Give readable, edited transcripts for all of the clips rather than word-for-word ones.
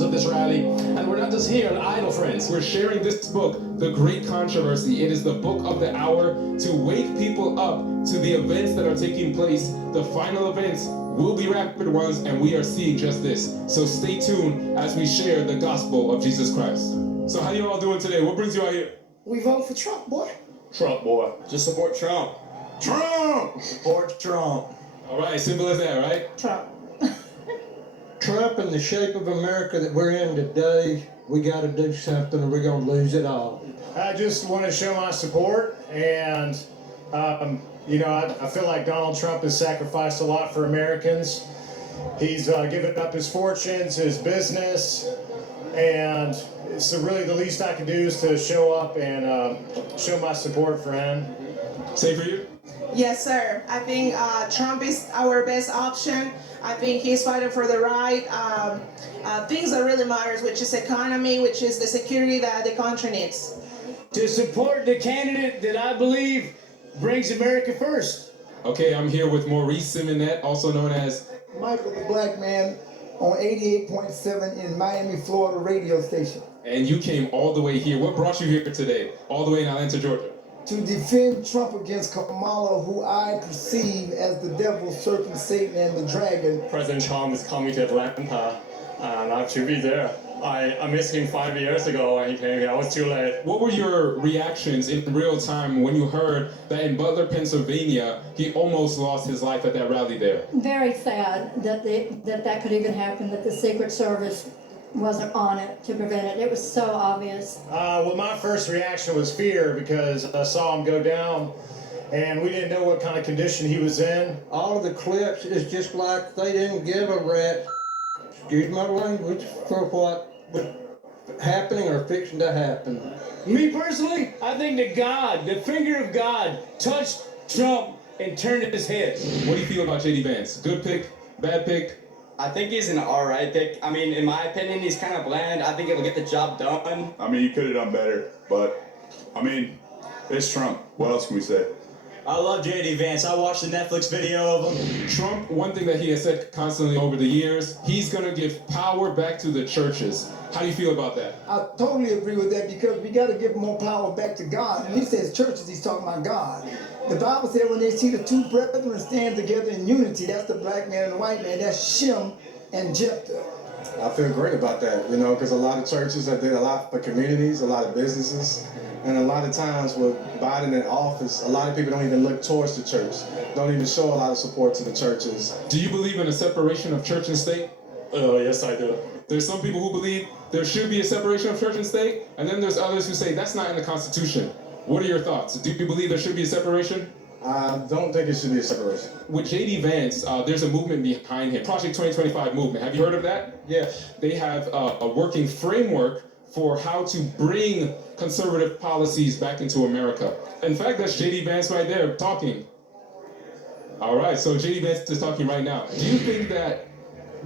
of this rally, and we're not just here on Idle Friends. We're sharing this book, The Great Controversy. It is the book of the hour to wake people up to the events that are taking place. The final events will be rapid ones, and we are seeing just this. So stay tuned as we share the gospel of Jesus Christ. So how you all doing today? What brings you out here? We vote for Trump, boy. Trump, boy. Just support Trump. Trump! Support Trump. All right, simple as that, right? Trump. Trump and the shape of America that we're in today, we got to do something or we're going to lose it all. I just want to show my support, and I feel like Donald Trump has sacrificed a lot for Americans. He's given up his fortunes, his business, and it's really the least I can do is to show up and show my support for him. Same for you? Yes, sir. I think Trump is our best option. I think he's fighting for the right things that really matters, which is economy, which is the security that the country needs. To support the candidate that I believe brings America first. Okay, I'm here with Maurice Simonet, also known as Michael the Black Man on 88.7 in Miami, Florida radio station. And you came all the way here. What brought you here today? All the way in Atlanta, Georgia? To defend Trump against Kamala, who I perceive as the devil, serpent, Satan, and the dragon. President Trump is coming to Atlanta, and I have to be there. I missed him 5 years ago when he came here. I was too late. What were your reactions in real time when you heard that in Butler, Pennsylvania, he almost lost his life at that rally there? Very sad that that could even happen, that the Secret Service wasn't on it to prevent it. It was so obvious. Well, my first reaction was fear because I saw him go down, and we didn't know what kind of condition he was in. All of the clips is just like they didn't give a rat, excuse my language, for what was happening or fixing to happen. Me personally, I think that God, the finger of God, touched Trump and turned his head. What do you feel about J.D. Vance? Good pick? Bad pick? I think he's an alright pick. I mean, in my opinion, he's kind of bland. I think it'll get the job done. I mean, you could have done better, but, I mean, it's Trump. What else can we say? I love J.D. Vance. I watched the Netflix video of him. Trump, one thing that he has said constantly over the years, he's going to give power back to the churches. How do you feel about that? I totally agree with that because we got to give more power back to God. And he says churches, he's talking about God. The Bible said when they see the two brethren stand together in unity, that's the black man and the white man, that's Shem and Jephthah. I feel great about that, because a lot of churches are doing a lot for communities, a lot of businesses, and a lot of times with Biden in office, a lot of people don't even look towards the church, don't even show a lot of support to the churches. Do you believe in a separation of church and state? Yes, I do. There's some people who believe there should be a separation of church and state, and then there's others who say that's not in the Constitution. What are your thoughts? Do you believe there should be a separation? I don't think it should be a separation. With J.D. Vance, there's a movement behind him, Project 2025 movement. Have you heard of that? Yes. They have a working framework for how to bring conservative policies back into America. In fact, that's J.D. Vance right there talking. All right, so J.D. Vance is talking right now. Do you think that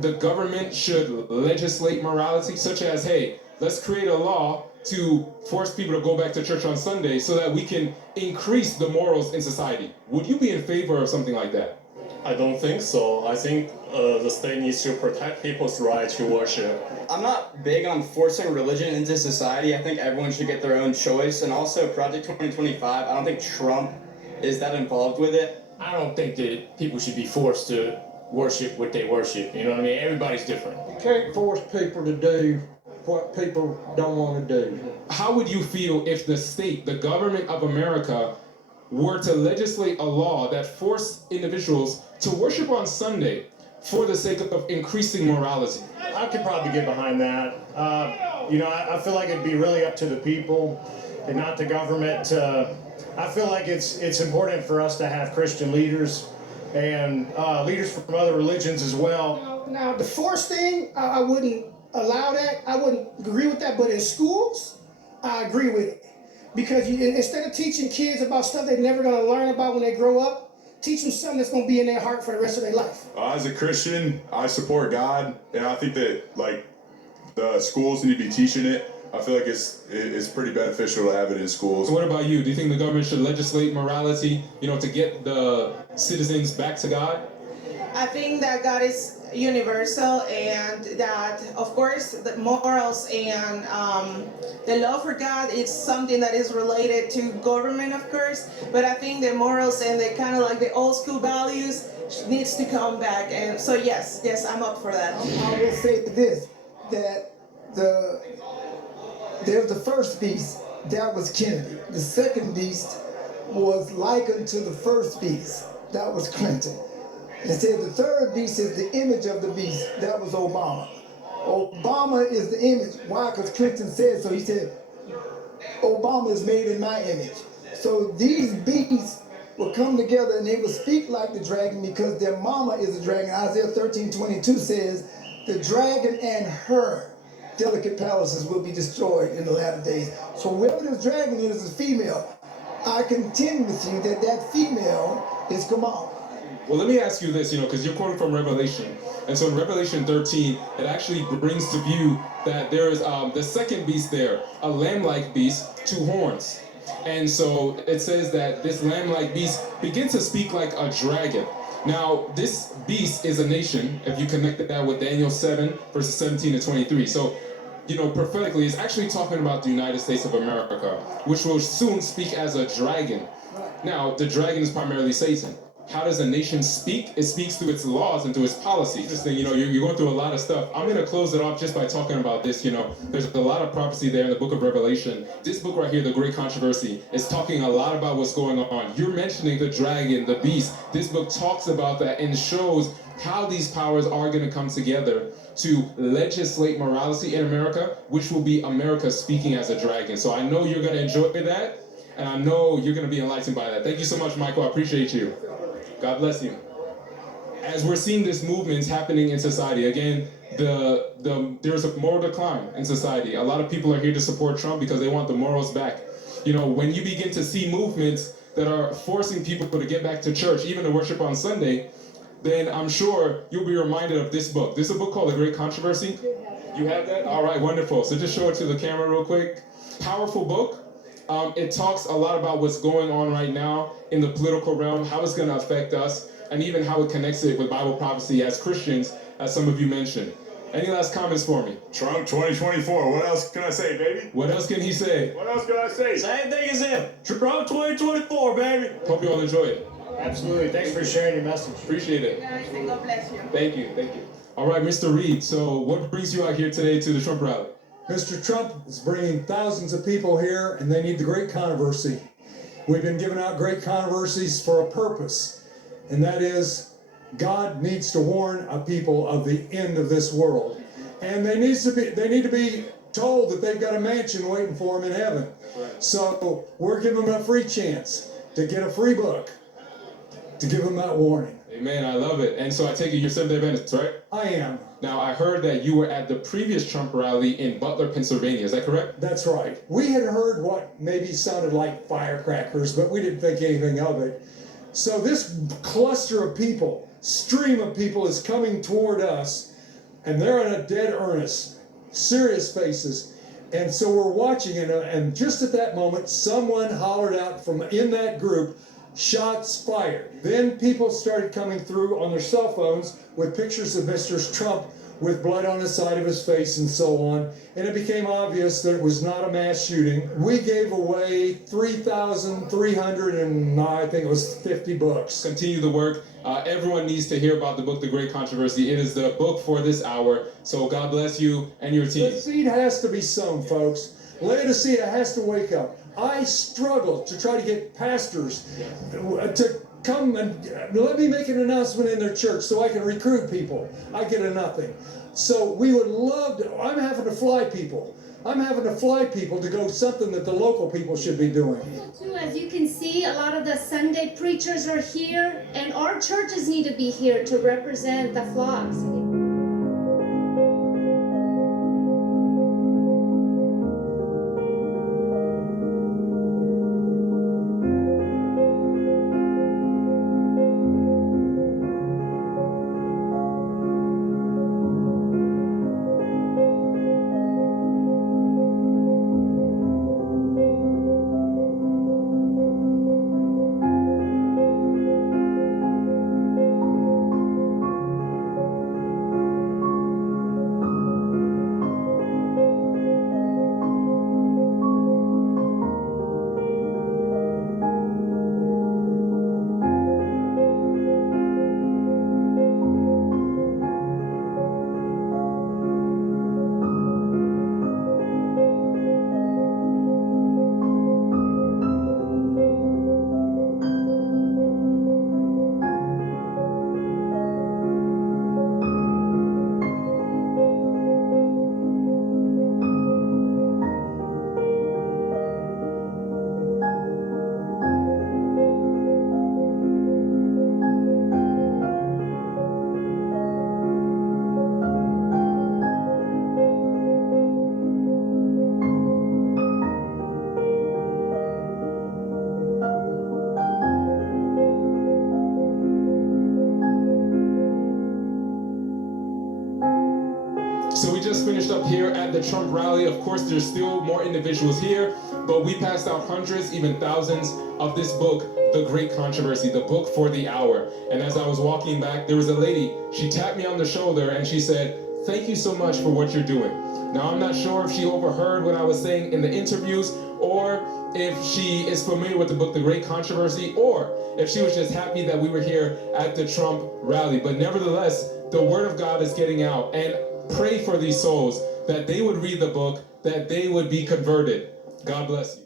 the government should legislate morality, such as, hey, let's create a law to force people to go back to church on Sunday so that we can increase the morals in society? Would you be in favor of something like that? I don't think so. I think the state needs to protect people's right to worship. I'm not big on forcing religion into society. I think everyone should get their own choice. And also, Project 2025, I don't think Trump is that involved with it. I don't think that people should be forced to worship what they worship. You know what I mean? Everybody's different. You can't force people to do what people don't want to do. How would you feel if the state, the government of America, were to legislate a law that forced individuals to worship on Sunday for the sake of increasing morality? I could probably get behind that. I feel like it'd be really up to the people and not the government. I feel like it's important for us to have Christian leaders and leaders from other religions as well. Now, the force thing, I wouldn't allow that. I wouldn't agree with that. But in schools, I agree with it. Because instead of teaching kids about stuff they're never going to learn about when they grow up, teach them something that's going to be in their heart for the rest of their life. As a Christian, I support God, and I think that, the schools need to be teaching it. I feel like it's pretty beneficial to have it in schools. So what about you? Do you think the government should legislate morality, to get the citizens back to God? I think that God is universal, and that, of course, the morals and the love for God is something that is related to government, of course. But I think the morals and the kind of like the old school values needs to come back. And so yes, I'm up for that. I will say this, that there's the first beast, that was Kennedy. The second beast was likened to the first beast, that was Clinton. And said the third beast is the image of the beast, that was Obama. Obama is the image. Why? Because Clinton said so. He said, Obama is made in my image. So these beasts will come together and they will speak like the dragon because their mama is a dragon. Isaiah 13:22 says, the dragon and her delicate palaces will be destroyed in the latter days. So whoever this dragon is female. I contend with you that that female is Kamala. Well, let me ask you this, because you're quoting from Revelation. And so in Revelation 13, it actually brings to view that there is the second beast there, a lamb-like beast, 2 horns. And so it says that this lamb-like beast begins to speak like a dragon. Now, this beast is a nation, if you connected that with Daniel 7, verses 17 to 23. So, prophetically, it's actually talking about the United States of America, which will soon speak as a dragon. Now, the dragon is primarily Satan. How does a nation speak? It speaks through its laws and through its policies. This thing, you're going through a lot of stuff. I'm going to close it off just by talking about this. There's a lot of prophecy there in the book of Revelation. This book right here, The Great Controversy, is talking a lot about what's going on. You're mentioning the dragon, the beast. This book talks about that and shows how these powers are going to come together to legislate morality in America, which will be America speaking as a dragon. So I know you're going to enjoy that, and I know you're going to be enlightened by that. Thank you so much, Michael. I appreciate you. God bless you. As we're seeing this movement happening in society, again, there's a moral decline in society. A lot of people are here to support Trump because they want the morals back. When you begin to see movements that are forcing people to get back to church, even to worship on Sunday, then I'm sure you'll be reminded of this book. This is a book called The Great Controversy. You have that? All right, wonderful. So just show it to the camera real quick. Powerful book. It talks a lot about what's going on right now in the political realm, how it's going to affect us, and even how it connects it with Bible prophecy as Christians, as some of you mentioned. Any last comments for me? Trump 2024. What else can I say, baby? What else can he say? What else can I say? Same thing as him. Trump 2024, baby. Hope you all enjoy it. Absolutely. Thanks for sharing your message. Appreciate it. Guys, and God bless you. Thank you. All right, Mr. Reed. So what brings you out here today to the Trump rally? Mr. Trump is bringing thousands of people here, and they need the great controversy. We've been giving out great controversies for a purpose, and that is God needs to warn a people of the end of this world. And they need to be told that they've got a mansion waiting for them in heaven. So we're giving them a free chance to get a free book to give them that warning. Amen. I love it. And so I take it you're Seventh-day Adventist, right? I am. Now, I heard that you were at the previous Trump rally in Butler, Pennsylvania. Is that correct? That's right. We had heard what maybe sounded like firecrackers, but we didn't think anything of it. So this cluster of people, stream of people is coming toward us, and they're in a dead earnest, serious faces. And so we're watching it, and just at that moment, someone hollered out from in that group, "Shots fired." Then people started coming through on their cell phones with pictures of Mr. Trump with blood on the side of his face and so on. And it became obvious that it was not a mass shooting. We gave away 3,300 and I think it was 50 books. Continue the work. Everyone needs to hear about the book, The Great Controversy. It is the book for this hour. So God bless you and your team. The seed has to be sown, folks. Laodicea has to wake up. I struggle to try to get pastors to come and let me make an announcement in their church so I can recruit people. I get a nothing. So we would love to, I'm having to fly people to go something that the local people should be doing. As you can see, a lot of the Sunday preachers are here, and our churches need to be here to represent the flocks. at the Trump rally. Of course, there's still more individuals here, but we passed out hundreds, even thousands of this book, The Great Controversy, the book for the hour. And as I was walking back, there was a lady, she tapped me on the shoulder and she said, "Thank you so much for what you're doing." Now, I'm not sure if she overheard what I was saying in the interviews, or if she is familiar with the book, The Great Controversy, or if she was just happy that we were here at the Trump rally. But nevertheless, the word of God is getting out, and pray for these souls, that they would read the book, that they would be converted. God bless you.